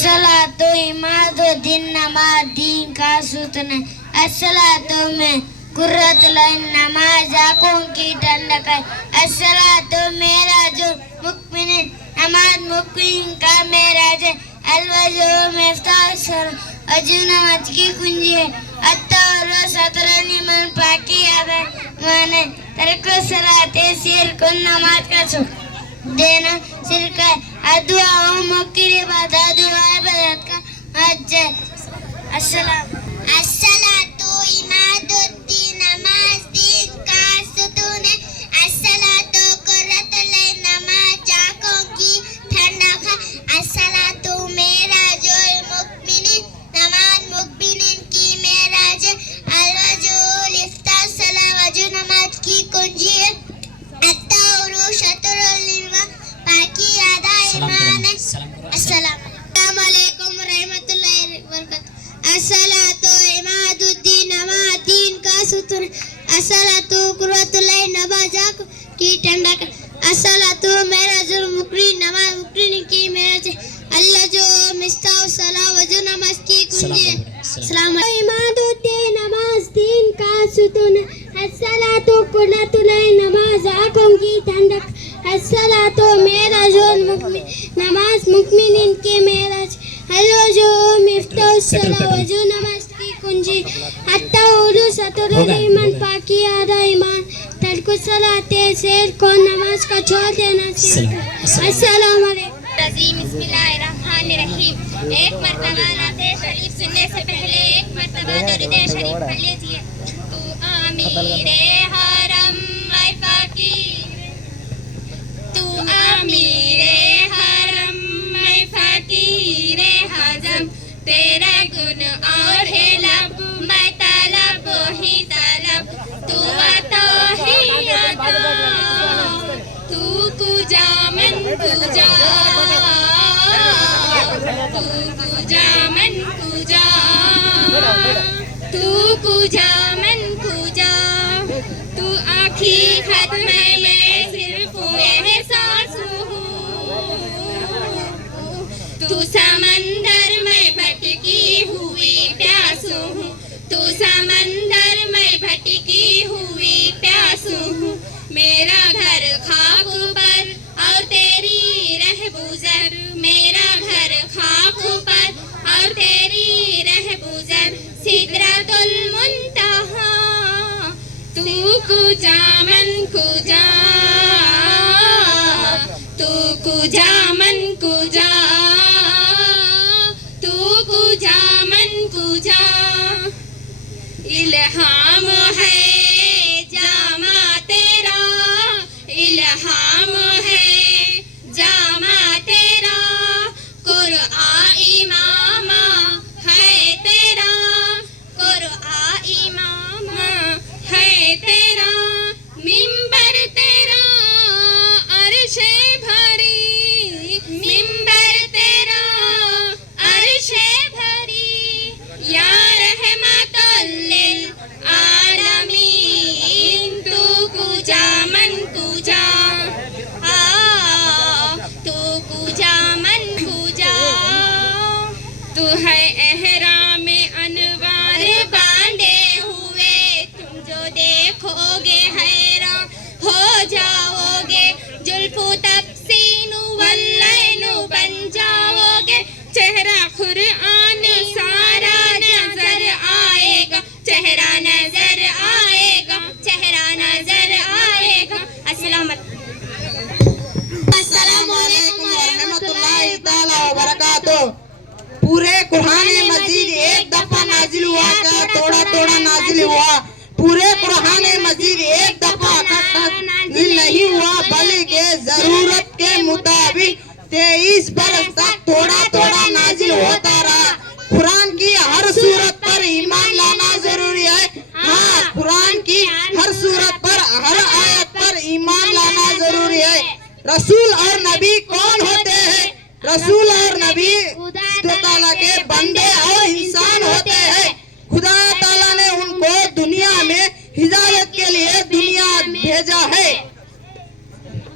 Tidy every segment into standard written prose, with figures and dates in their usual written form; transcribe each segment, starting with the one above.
अस्सलातु इमादुद्दीन नमाज दीन का सुतन है। अस्सलातु में कुर्रतुल ऐन नमाज आँखों की ठंडक है। अस्सलातु मेराजुल मुक्मिनीन नमाज मुक्मिन का मेराज है। अलवजू मिफ्ताह सर वजू नमाज की कुंजी है। अत्तौर सतरनी मन पाकी याद है माने तरको सलाते सिर को नमाज का सुख देना सिर का अदुआ मुक्की बात अदुआ बरत का अज्जे अस्सलाम अस्सलातु इमादुद्दीन नमाज दीन का सुतून है। अस्सलातु कुर्रतुल ऐन नमाज आँखों की ठंडक है। अस्सलातु मेराजुल मुक्मिनीन नमाज मुक्मिनीन की मेराज है। अलवजुल इफ्ताह सलाह वजू नमाज की कुंजी है। अत्तौरु शतरुल लिवा पाकी यादा ईमान है। अस्सलाम अलैकुम रहमतुल्लाहि व बरकातहू। अस्सलातु इमादुद्दीन नमाज दीन का सुतून। अस्सलातु कुर्रतुल ऐन नमाज आँखों की ठंडक। अस्सलातु मेराजुल मुक्मिनीन नमाज मुक्मिनीन की मेराज है। अल्लाह जो मिफ्ताह सलाह वजू नमाज की कुंजी है। अस्सलाम इमादुद्दीन नमाज दीन का सुतून। अस्सलातु कुर्रतुल ऐन नमाज आँखों की ठंडक। अस्सलातु मेराजुल मुक्मिन नमाज मुक्मिनीन की मेराज। अल्लाह जो मिफ्ताह सलाह वजू नमाज की कुंजी। अत्तौरु सतरुल ईमान पाकी आधा ईमान तर्को सलाते सिर को नमाज का छोड़ देना सिर। अस्सलाम वालेकुम। बिस्मिल्लाहिर्रहमानिर्रहीम। एक मर्तबा नाते शरीफ सुनने से पहले एक मर्तबा दरूद शरीफ पढ़ लीजिए। तू आमीरे हरम मैं फकीर, तू आमीरे हरम मैं फकीर हजम, तेरा गुण और है लब मैं तलब ही तलब, तू अता ही अता, तू कुजा मन कुजा, तू कुजा मन कुजा, तू कुजा मन कुजा, तू आखी खत में मैं सिर्फ एहसास हूँ, तू समंदर में भटकी हुई प्यास हूँ, तू समंदर में भटकी हुई प्यास हूँ, मेरा घर खाक पर और तेरी रहबुजर, मेरा घर खाक पर और तेरी रहबुजर, सिदरतुल मुंतहा, तू कुजा मन कुजा, तू कुजा मन कुजा, तू कुजा मन कुजा, इल्हाम है जामा तेरा, इल्हाम है जामा तेरा, कुरआन इमामा है तेरा, कुरआन इमामा है तेरा, मिंबर तेरा अर्शे भरी, मिंबर तेरा अर्शे भरी, या रहमतुल लिल आलमीन, तू कुजा मन कुजा, तू कुजा मन कुजा, तू है एहराम अनवार बांधे हुए, तुम जो देखोगे हैरान हो जाओगे, जुल्फू तफसीनु वल्लैनु बन जाओगे, चेहरा कुरआन सारा नजर आएगा, चेहरा नजर आएगा, चेहरा नजर आएगा। अस्सलाम अस्सलामुअलैकुम रहमतुल्लाहि ताला व बरकातहू। पूरे कुरान मजीद एक दफा नाजिल हुआ क्या थोड़ा थोड़ा नाजिल हुआ? पूरे कुरान मजीद एक दफा नाजिल नहीं हुआ, बल्कि जरूरत के मुताबिक 23 बरस तक थोड़ा थोड़ा नाजिल होता रहा। कुरान की हर सूरत पर ईमान लाना जरूरी है। हाँ, कुरान की हर सूरत पर हर आयत पर ईमान लाना जरूरी है। रसूल और नबी कौन होते हैं? रसूल और नबी खुदा ताला के बंदे और इंसान होते हैं। खुदा ताला ने उनको दुनिया में हिदायत के लिए दुनिया भेजा है।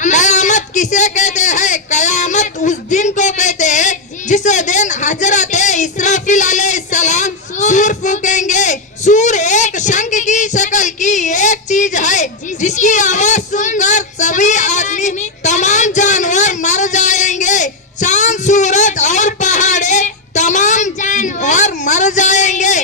कयामत किसे कहते हैं? कयामत उस दिन को कहते हैं जिस दिन हजरत इसराफिल अलैहिस्सलाम सूर फूकेंगे। सूर एक शंख की शक्ल की एक चीज है जिसकी आवाज सुनकर सभी आदमी तमाम जानवर मर जाएंगे। चांद सूरज और पहाड़े तमाम जानवर मर जाएंगे।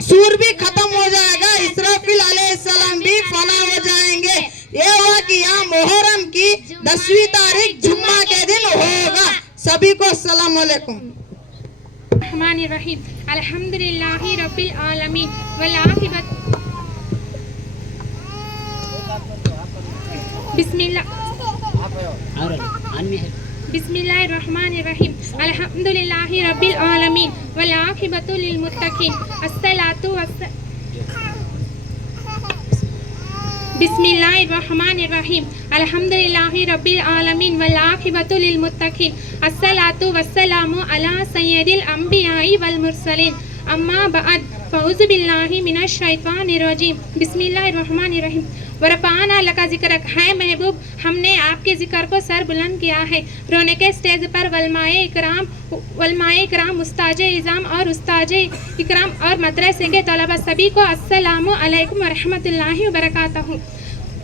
सूर भी खत्म हो जाएगा, इसराफिल अलैहिस्सलाम भी फना हो जाएंगे। ये वाक़िया मुहर्रम की 10वीं तारीख जुम्मा के दिन होगा। सभी को अस्सलाम वालेकुम। रहमानिर्रहीम अल्हम्दुलिल्लाहि रब्बिल आलमीन वल आखिबत बिस्मिल्लाहिर्रहमानिर्रहीम अल्हम्दुलिल्लाहि रब्बिल आलमीन वल आखिबतु लिल मुत्तकीन अस्सलातु बिस्मिल्लाहिर्रहमानिर्रहीम अल्हम्दुलिल्लाहि रब्बिल आलमीन वल आखिबतु लिल मुत्तकीन अस्सलातु वस्सलामु अला सय्यदिल अंबियाई वल मुरसलीन अम्मा बअद फ़ऊज़ु बिल्लाहि मिनश शैतानिर रजीम बिस्मिल्लाहिर्रहमानिर्रहीम वरफ़अना लका ज़िक्रक। है महबूब, हमने आपके ज़िक्र को सर बुलंद किया है। रोने के स्टेज पर वलमाए इकराम उस्ताज़े इज़ाम और उस्ताज़े इकराम और मदरसे के तलबा सभी को अस्सलामु अलैकुम व रहमतुल्लाहि व बरकातहू।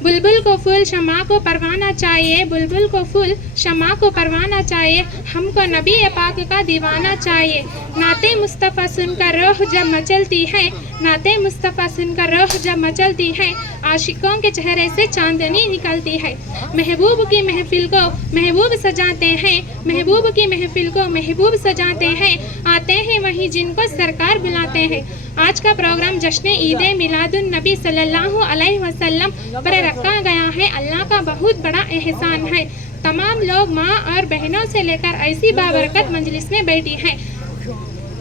बुलबुल को फूल शमा को परवाना चाहिए, बुलबुल को फूल शमा को परवाना चाहिए, हमको नबी पाक का दीवाना चाहिए। नाते मुस्तफ़ा सुनकर रूह जब मचलती है, नाते मुस्तफ़ा सुनकर रूह जब मचलती है, आशिकों के चेहरे से चांदनी निकलती है। महबूब की महफिल को महबूब सजाते हैं, महबूब की महफिल को महबूब सजाते हैं, आते हैं वहीं जिनको सरकार बुलाते हैं। आज का प्रोग्राम जश्न ईद मिलादुन नबी सल्लल्लाहु अलैहि वसल्लम पर रखा गया है। अल्लाह का बहुत बड़ा एहसान है। तमाम लोग माँ और बहनों से लेकर ऐसी बाबरकत मजलिस में बैठी हैं।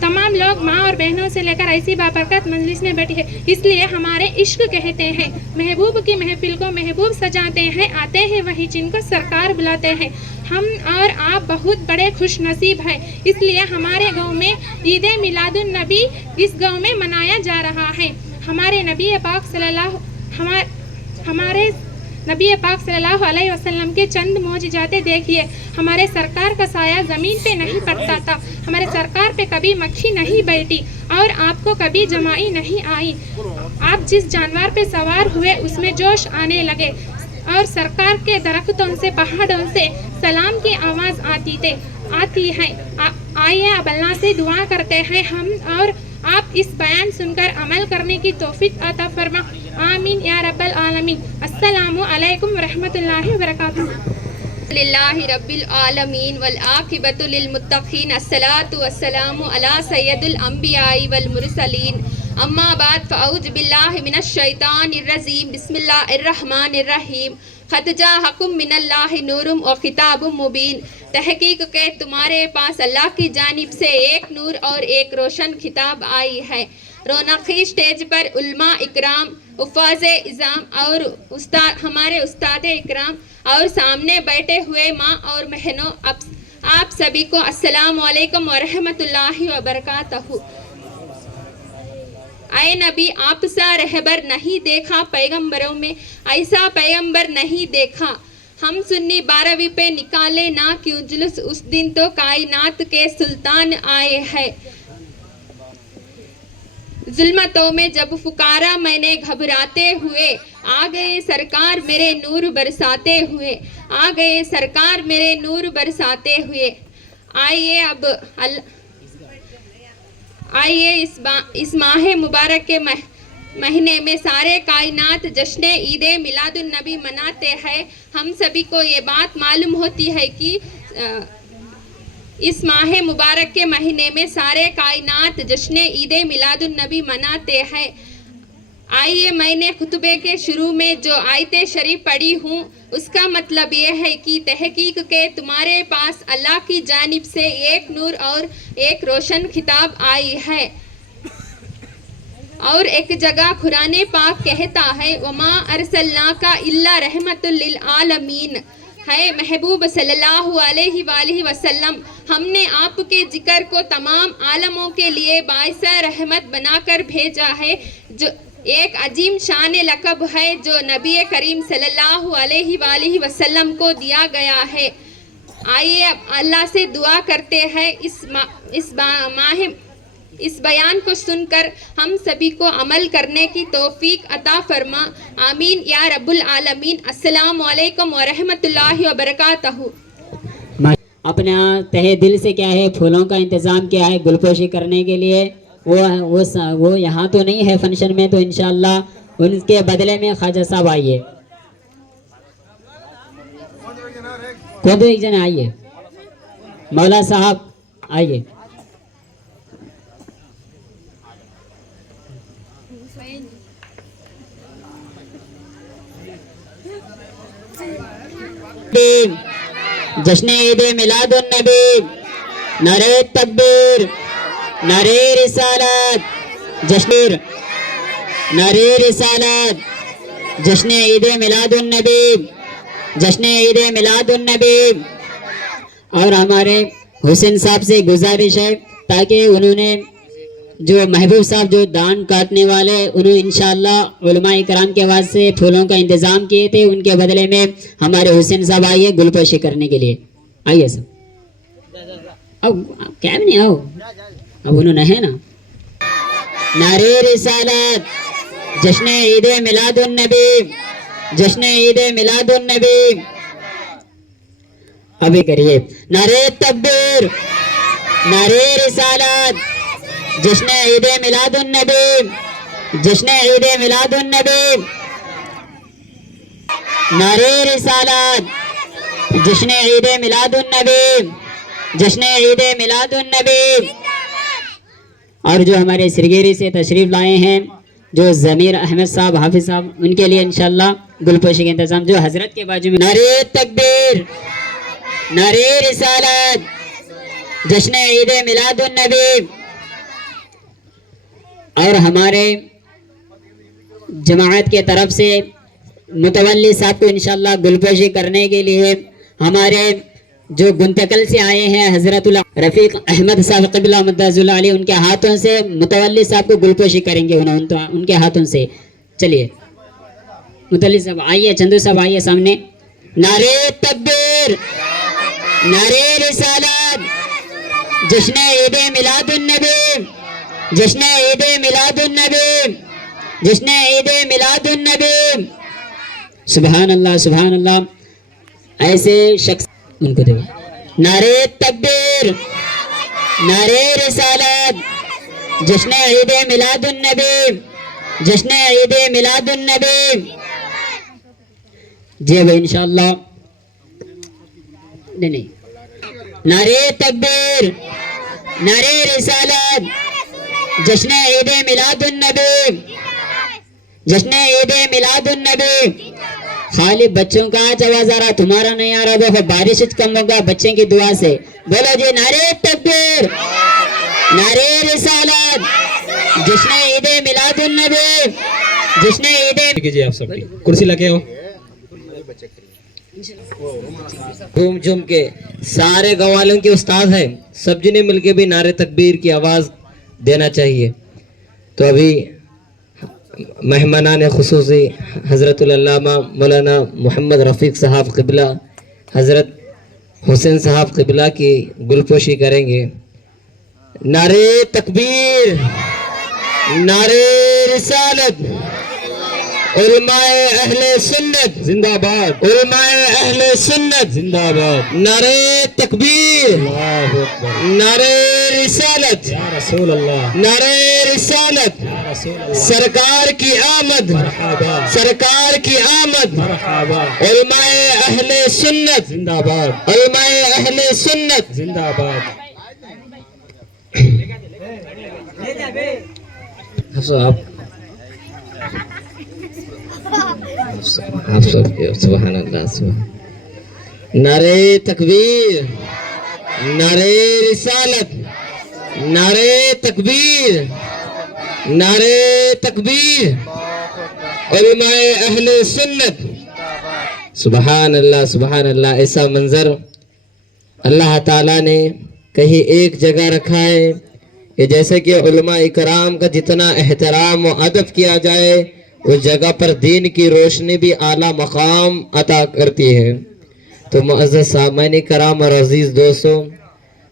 तमाम लोग माँ और बहनों से लेकर ऐसी बाबरकत मजलिस में बैठी है, इसलिए हमारे इश्क कहते हैं। महबूब की महफिल को महबूब सजाते हैं, आते हैं वही जिनको सरकार बुलाते हैं। हम और आप बहुत बड़े खुश नसीब हैं, इसलिए हमारे गांव में ईद मिलादुन नबी इस गांव में मनाया जा रहा है। हमारे नबी पाक सल्लल्लाहु अलैहि वसल्लम के चंद मौजज़ाते देखिए। हमारे सरकार का साया ज़मीन पे नहीं पड़ता था, हमारे सरकार पे कभी मक्खी नहीं बैठी और आपको कभी जमाई नहीं आई। आप जिस जानवर पे सवार हुए उसमें जोश आने लगे और सरकार के दरख्तों से पहाड़ों से सलाम की आवाज़ आती है। आइए अब अल्लाह से दुआ करते हैं हम और आप इस बयान सुनकर अमल करने की तौफीक अता फरमा। आमीन या रब्बल आलमीन। अस्सलामु अलैकुम व रहमतुल्लाहि व बरकातुहू। लिल्लाहि रब्बिल आलमीन वल आक़िबतु लिल मुत्तक़ीन अस्सलातु वस्सलामु अला सय्यदिल अंबियाई वल मुरसलीन अम्मा बाद फ़अऊज़ु बिल्लाहि मिनश शैतानिर रजीम बिस्मिल्लाहिर रहमानिर रहीम क़द जाअकुम मिनल्लाहि नूरुम व किताबुम मुबीन। तहकीक के तुम्हारे पास अल्लाह की जानिब से एक नूर और एक रोशन किताब आई है। रौनकी स्टेज पर उल्मा इकराम, उफ़ाज़े इज़ाम और हमारे उस्ताद इकराम और सामने बैठे हुए माँ और बहनों, आप सभी को अस्सलामु अलैकुम व रहमतुल्लाहि व बरकातहू। आए नबी, आप सा रहबर नहीं देखा पैगंबरों में, ऐसा पैगंबर नहीं देखा। हम सुन्नी 12वीं पे निकाले ना क्यों जुलूस, उस दिन तो कायनात के सुल्तान आए हैं। जुल्मतों में जब पुकारा मैंने घबराते हुए, आ गए सरकार मेरे नूर बरसाते हुए, आ गए सरकार मेरे नूर बरसाते हुए। आइए इस माह मुबारक के महीने में सारे कायनात जश्न ईद मिलादुन नबी मनाते हैं। हम सभी को ये बात मालूम होती है कि इस माह मुबारक के महीने में सारे कायनात जश्न ईद मिलादुन नबी मनाते हैं। आइए, मैंने खुतबे के शुरू में जो आयत शरीफ पढ़ी हूँ उसका मतलब ये है कि तहकीक के तुम्हारे पास अल्लाह की जानिब से एक नूर और एक रोशन खिताब आई है। और एक जगह कुरान पाक कहता है वमा अरसलनाका इल्ला रहमतुल लिल आलमीन। है महबूब सल्लल्लाहु अलैहि वसल्लम, हमने आपके जिक्र को तमाम आलमों के लिए बाइस रहमत बनाकर भेजा है, जो एक अजीम शान लक़ब है जो नबी करीम सल्लल्लाहु अलैहि वसल्लम को दिया गया है। आइए अब अल्लाह से दुआ करते हैं इस बयान को सुनकर हम सभी को अमल करने की तौफीक अता फरमा। आमीन या रब्बुल आलमीन। अस्सलामु अलैकुम व रहमतुल्लाहि व बरकातहू। अपने तहे दिल से क्या है फूलों का इंतज़ाम किया है गुलपोशी करने के लिए। वो यहाँ तो नहीं है फंक्शन में, तो इंशाअल्लाह उनके बदले में ख्वाजा साहब आइए। कौन तो एक जन आइए, मौला साहब आइए। जश्न ईद मिलादुन नबी, नारे तकबीर, नारे रिसालत, जश्न नारे रिसालत, जश्न ईद मिलादुन नबी, जश्न ईद मिलादुन नबी। और हमारे हुसैन साहब से गुजारिश है ताकि उन्होंने जो महबूब साहब जो दान काटने वाले, उन्होंने इंशाअल्लाह उलमा इकराम के आवाज़ से फूलों का इंतज़ाम किए थे, उनके बदले में हमारे हुसैन साहब आइए गुलपोशी करने के लिए। आइए सब, अब क्या नहीं आओ, अब उन्होंने है ना। नारे रिसालत, जश्न ईद मिलादुन नबी, जश्न ईद मिलादुन नबी। अभी करिए नारे तकबीर, नारे रिसालत, जश्न ईद मिलादुन नबी, जश्न ईद मिलादुन नबी। नारे रिसालत, जश्न ईद मिलादुन नबी, जश्न ईद मिलादुन नबी। और जो हमारे सिरगेरी से तशरीफ लाए हैं जो ज़मीर अहमद साहब हाफिज साहब, उनके लिए इंशाअल्लाह गुलपोशी का इंतजाम जो हजरत के बाजू में। नारे तकबीर, नारे रिसालत, जश्न ईद मिलादुन नबी। और हमारे जमाअत के तरफ से मुतवल्ली साहब को इंशाअल्लाह गुलपोशी करने के लिए हमारे जो गुंतकल से आए हैं हजरतुल रफीक अहमद साहब क़िबला मद्दाजुल अली, उनके हाथों से मुतवल्ली साहब को गुलपोशी करेंगे उनके हाथों से। चलिए मुतवल्ली साहब आइए, चंदू साहब आइए सामने। नारे तकबीर, नारे रिसालत, जश्न ईद मिलादुन नबी, जश्न ईद मिलादुन नबी, जश्न ईद मिलादुन नबी। सुभान अल्लाह, सुभान अल्लाह। ऐसे शख्स उनको देखो। नारे तकबीर, नारे रिसालत, जश्न ईद मिलादुन नबी, जश्न ईद मिलादुन नबी। जी अब इंशाअल्लाह नहीं। नारे तकबीर, नारे रिसालत, जश्न ईद मिलादुन नबी, जश्न ईद मिलादुन नबी। खाली बच्चों का आज आवाज आ रहा, तुम्हारा नहीं आ रहा। देखो बारिश कम होगा बच्चे की दुआ से। बोलो जी नारे तकबीर, नारे रिसालत, जश्न ईद मिलादुन नबी, जश्न ईद। कीजिए आप सब कुर्सी लगे हो। घूम झूम के सारे गवालों के उस्ताद हैं, सब जी ने मिलके भी नारे तकबीर की आवाज़ देना चाहिए। तो अभी मेहमानान खुसूसी हज़रतुल अल्लामा मौलाना मोहम्मद रफ़ीक साहब क़िबला, हज़रत हुसैन साहब क़िबला की गुलपोशी करेंगे। नारे तकबीर, नारे रिसालत, उलमाए अहले सुन्नत जिंदाबाद, उलमाए अहले सुन्नत जिंदाबाद। नारे तकबीर, नारे रिसालत, या रसूल अल्लाह, नारे रिसालत, या रसूल अल्लाह। सरकार की आमद, सरकार की आमद, उलमाए अहले सुन्नत जिंदाबाद, उलमाए अहले सुन्नत जिंदाबाद। आप सब सुभान अल्लाह, सुभान। नारे तकबीर, नारे रिसालत, नारे तकबीर, नारे तकबीर, उलमाए अहले सुन्नत। सुभान अल्लाह, सुभान अल्लाह। ऐसा मंजर अल्लाह ताला ने कहीं एक जगह रखा है कि जैसे कि उलमा इकराम का जितना एहतराम व अदब किया जाए उस जगह पर दीन की रोशनी भी आला मकाम अता करती है। तो मुअज़्ज़ज़ सामईन कराम और अजीज़ दोस्तों,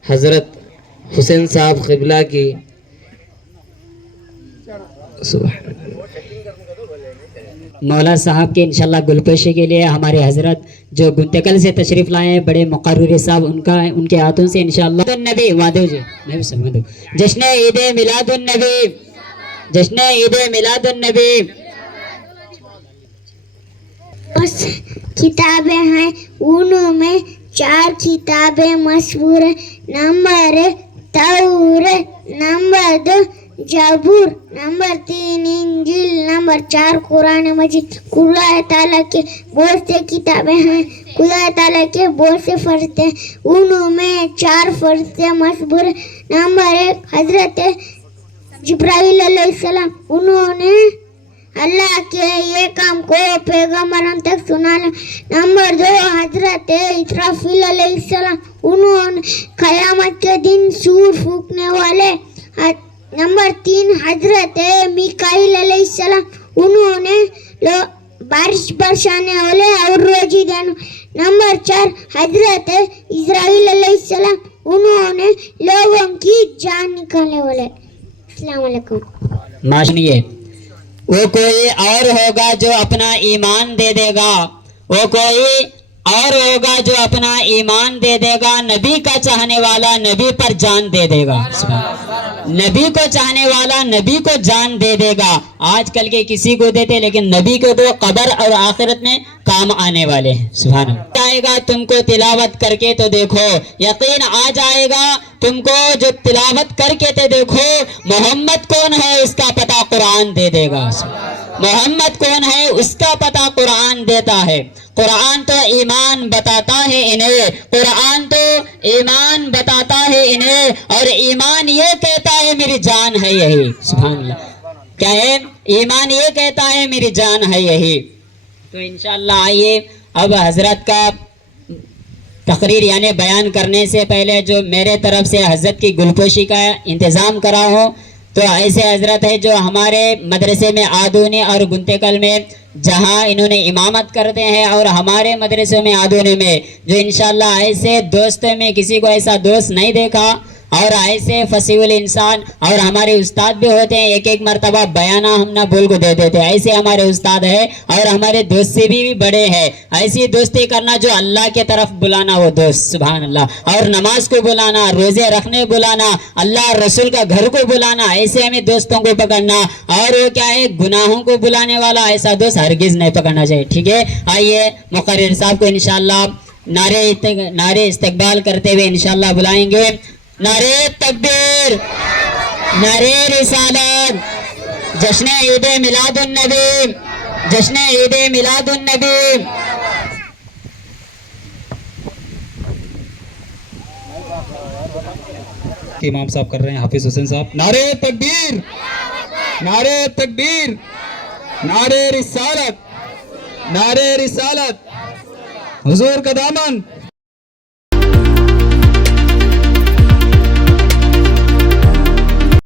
हज़रत हुसैन साहब क़िबला की मौला साहब के इंशाल्लाह गुलपोशी के लिए हमारे हजरत जो गुंतकल से तशरीफ़ लाए हैं बड़े मुक़र्रर साहब, उनके हाथों से इंशाल्लाह नबी वादो जी मैं समझ दूँ जश्न ईद मिलादुन नबी, जश्न ईद मिलादुन नबी। बस किताबें हैं, उनमें 4 किताबें मशहूर है। नंबर 1 तौरात, नंबर 2 जबूर, नंबर 3 इंजील, नंबर 4 कुरान मजीद। खुदा ताला के बहुत से किताबें हैं, खुदा ताला के बहुत से फरिश्ते हैं, उनमें 4 फरिश्ते मशहूर है। नंबर 1 हजरत जिब्राइल अलैहिस्सलाम, उन्होंने अल्लाह के ये काम को पैगंबरों तक सुनाना। नंबर 2 हजरत इस्राफील अलैहिस्सलाम, उन्होंने क़यामत के दिन सूर फूंकने वाले। नंबर 3 हजरत मिकाईल अलैहिस्सलाम, उन्होंने बारिश बरसाने वाले और रोजी देने। नंबर 4 हजरत इस्राईल अलैहिस्सलाम, उन्होंने लोगों की जान निकालने वाले। अस्सलाम वालेकुम। माशनिए वो कोई और होगा जो अपना ईमान दे देगा, वो कोई और होगा जो अपना ईमान दे देगा, नबी का चाहने वाला नबी पर जान दे देगा। नबी को चाहने वाला नबी को जान दे देगा। आजकल के किसी को देते, लेकिन नबी को तो कब्र और आखिरत में काम आने वाले हैं। सुभान अल्लाह। आएगा तुमको तिलावत करके तो देखो, यकीन आ जाएगा तुमको जो तिलावत करके तो देखो। मोहम्मद कौन है उसका पता कुरान दे देगा। मोहम्मद कौन है उसका पता कुरान देता है। कुरान तो ईमान बताता है इन्हें, कुरान तो ईमान बताता है इन्हें, और ईमान ये कहता है मेरी जान है यही। सुभान अल्लाह। क्या है? ईमान ये कहता है मेरी जान है यही। तो इंशाअल्लाह आइए अब हजरत का तकरीर यानी बयान करने से पहले जो मेरे तरफ से हजरत की गुलपोशी का इंतज़ाम करा हो, तो ऐसे हजरत है जो हमारे मदरसे में आदूनी और गुंतेकल में जहाँ इन्होंने इमामत करते हैं, और हमारे मदरसे में आदूनी में जो इंशाअल्लाह ऐसे दोस्तों में किसी को ऐसा दोस्त नहीं देखा, और ऐसे फसीउल इंसान, और हमारे उस्ताद भी होते हैं, एक एक मरतबा बयाना हम ना बोल को दे देते हैं। ऐसे हमारे उस्ताद है और हमारे दोस्त से भी बड़े हैं। ऐसी दोस्ती करना जो अल्लाह के तरफ बुलाना, वो दोस्त सुभान अल्लाह। और नमाज को बुलाना, रोजे रखने बुलाना, अल्लाह रसूल का घर को बुलाना, ऐसे हमें दोस्तों को पकड़ना। और वो क्या है, गुनाहों को बुलाने वाला ऐसा दोस्त हरगिज नहीं पकड़ना चाहिए। ठीक है, आइए मुकर्रिर साहब को इंशाअल्लाह नारे इस्तकबाल करते हुए इंशाअल्लाह बुलाएंगे। नारे तकबीर, नारे रिसालत, जश्न ईद मिलादुन नबी, जश्न ईद मिलादुन नबी। इमाम साहब कर रहे हैं, हाफिज हुसैन साहब। नारे तकबीर, नारे तकबीर, नारे रिसालत, नारे रिसालत, हुजूर का दामन